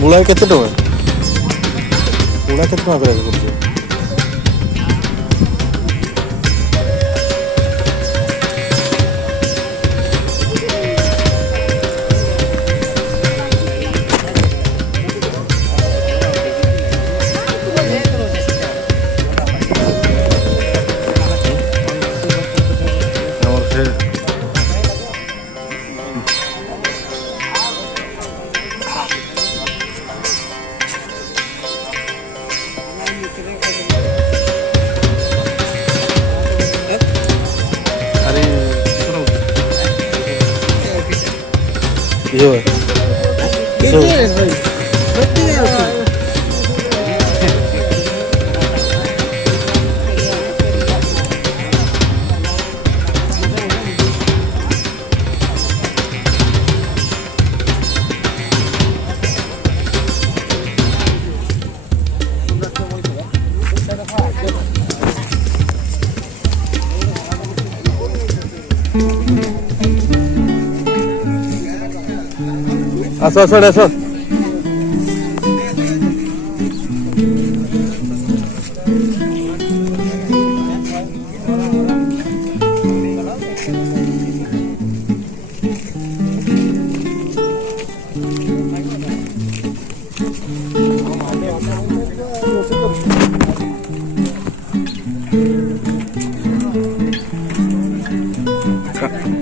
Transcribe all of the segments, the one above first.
ମୂଳା କେତେ ଟଙ୍କା? ମୂଳା କେତେ ଟଙ୍କା ପ୍ରାଇସ୍ ପଡୁଛି? ଆମର ସେ अरे किती आस आस आस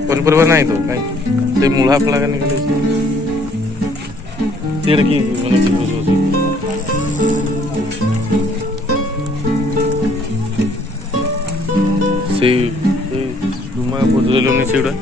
पनीपरिया नहीं तो कहीं मूढ़ा फला का निकले तेरे की मैंने की से डुमा बुझेलोनी सेगुड़ा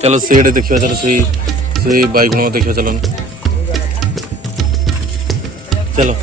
चलो सीढ़े देखिए चलो से बाइगुण देखिए चलो चलो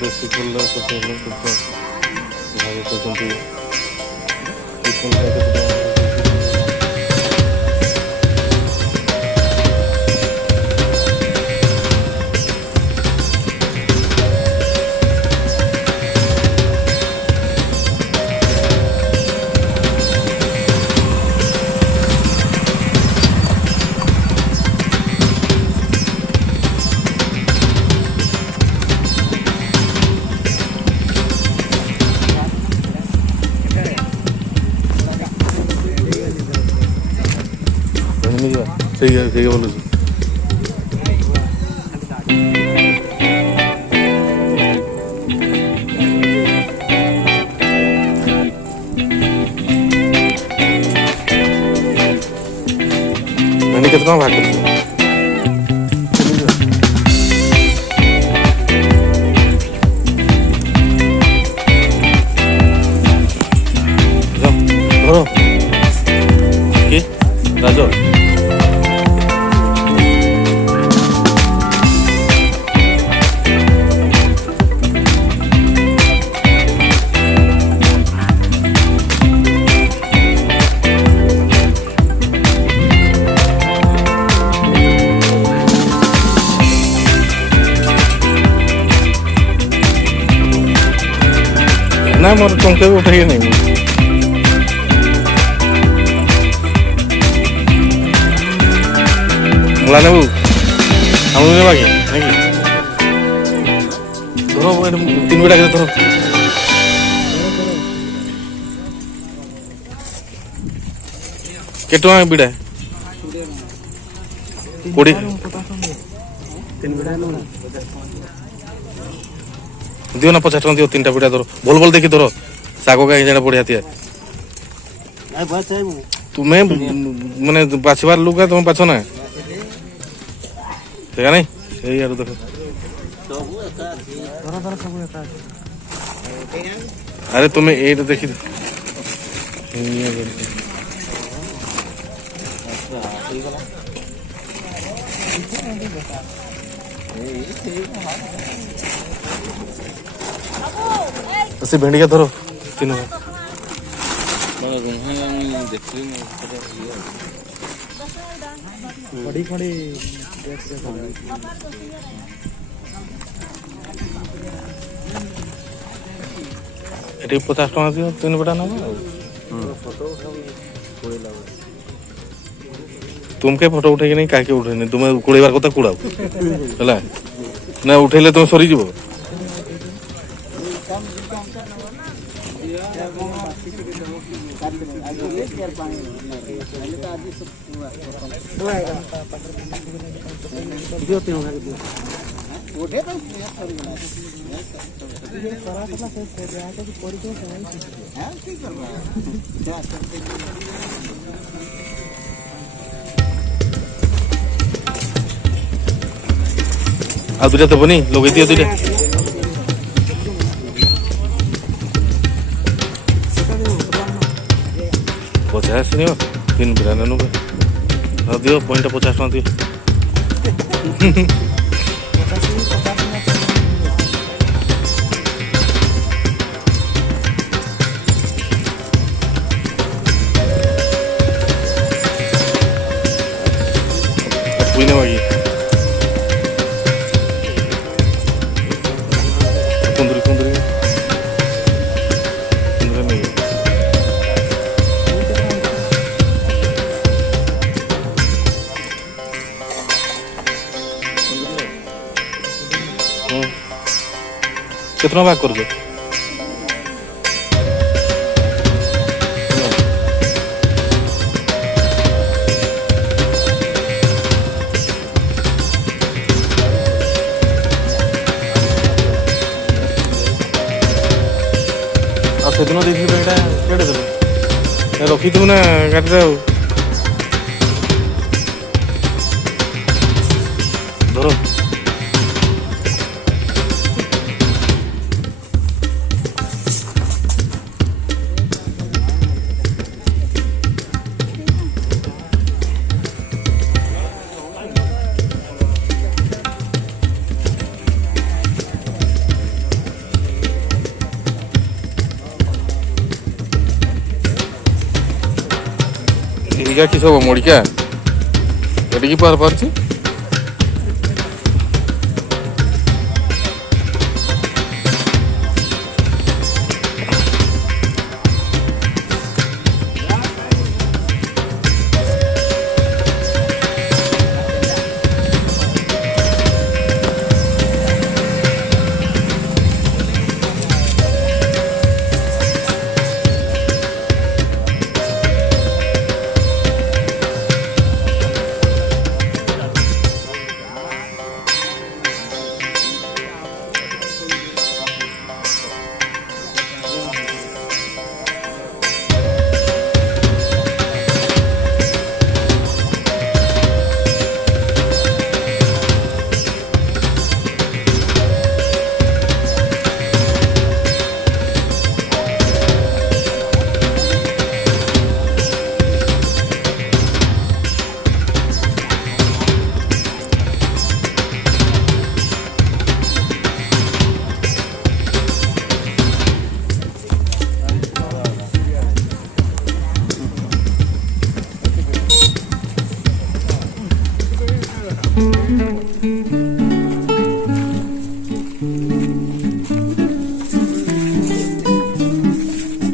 देसी फुल सही है बोलो मैंने कितना भाग कर राजो ना मोर टंके भी उठाइए नहीं मुला नेबू हम बाकी তিন বিড়া কেটে ধরো কেটে বিড়া 20 দিও না 50 টଙ୍କା দিও তিনটা বিড়া ধরো ভুল ভুল দেখি ধরো ଶାଗ କାହିଁ ଜାଣେ ବଢିଆ ଥିଏ ତୁମେ ମାନେ ବାଛିବାର ଲୁକା ତମେ ବାଛ ନା ସେଇଆ ନାଇଁ ସେଇ ଆଡୁ ଦେଖ ଆରେ ତୁମେ ଏଇଟା ଦେଖି ସେ ଭେଣ୍ଡିକା ଧର ତିନ ଏଠି 50 ଟଙ୍କା ଦିଅ ତିନି ପଟା ନେବ ତୁମକେ ଫଟୋ ଉଠେଇକି ନେଇ କାହିଁକି ଉଠେଇନି ତୁମେ କୁড়େଇବାର କଥା କୁড়ାଉ ହେଲା ନା ଉଠେଇଲେ ତୁମେ ସରିଯିବ ଆଉ ଦୁଇଟା ଦେବନି ଲଗେଇ ଦିଅ ଦୁଇଟା ପଚାଶ ନିଅ ତିନି ବିଡ଼ା ନେନୁ ଆଉ ଦିଅ ପଏଣ୍ଟ 50 ଟଙ୍କା ଦିଅ ବୁଝିନେ ବାକି କୁନ୍ଦୁରି କୁନ୍ଦୁରି ନେଇ କେତେ ଟଙ୍କା ଭାଗ କରୁଛ ଆଉ ସେଦିନ ଦେଇଥିଲି ଏଇଟା କେଡ଼େ ଦେବ ରଖିଥିବୁ ନା ଗାଡ଼ିରେ ଆଉ ଧର ଏଇଟା କି ସବୁ ମଡ଼ିକା ଏଠିକି ପାର ପାରୁଛି